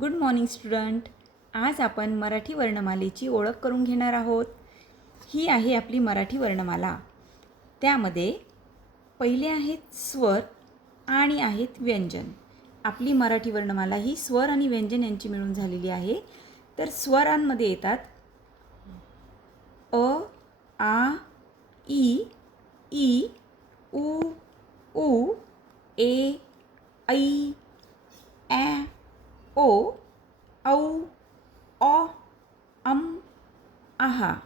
Good morning student. आज आपण मराठी वर्णमालेची ओळख करून घेणार आहोत. ही आहे आपली मराठी वर्णमाला. त्यामध्ये पहिले आहेत स्वर आणि आहेत व्यंजन. आपली मराठी वर्णमाला ही स्वर आणि व्यंजन यांची मिळून झालेली आहे. तर स्वरांमध्ये येतात अ, आ, ई, उ, ए, ऐ, ॲ, ओ, औ, ऑ, अम, आहा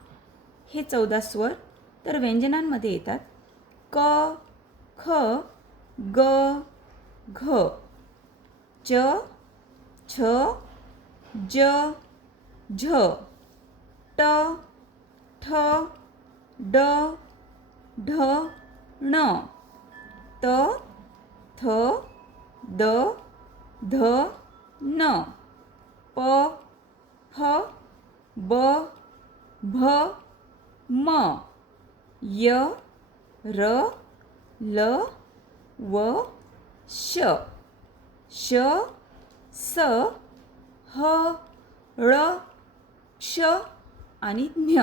हे 14 स्वर. तर व्यंजनांमध्ये येतात क, ख, ग, घ, च, छ, ज, झ, ट, ठ, ड, ढ, ण, त, थ, द, ध, न, प, फ, ब, भ, म, य, र, ल, व, श, श, स, ह, ळ, क्ष आणि ज्ञ.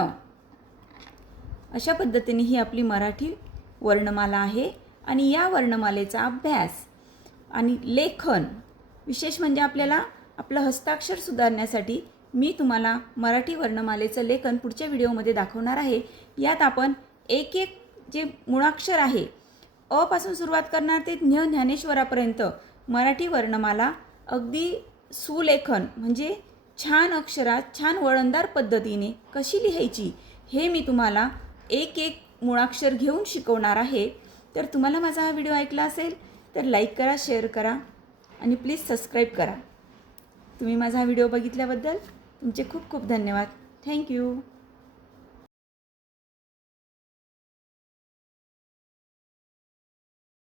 अशा पद्धतीने ही आपली मराठी वर्णमाला आहे. आणि या वर्णमालेचा अभ्यास आणि लेखन विशेष म्हणजे आपल्याला आपलं हस्ताक्षर सुधारण्यासाठी मी तुम्हाला मराठी वर्णमालेचं लेखन पुढच्या व्हिडिओमध्ये दाखवणार आहे. यात आपण एक एक जे मुळाक्षर आहे अ पासून सुरुवात करणार ते ज्ञानेश्वरापर्यंत मराठी वर्णमाला अगदी सुलेखन म्हणजे छान अक्षरात छान वळणदार पद्धतीने कशी लिहायची हे मी तुम्हाला एक एक मुळाक्षर घेऊन शिकवणार आहे. तर तुम्हाला माझा हा व्हिडिओ ऐकला असेल तर लाईक करा, शेअर करा आणि प्लीज सबस्क्राईब करा. तुम्ही माझा हा व्हिडिओ बघितल्याबद्दल तुमचे खूप खूप धन्यवाद. थँक्यू.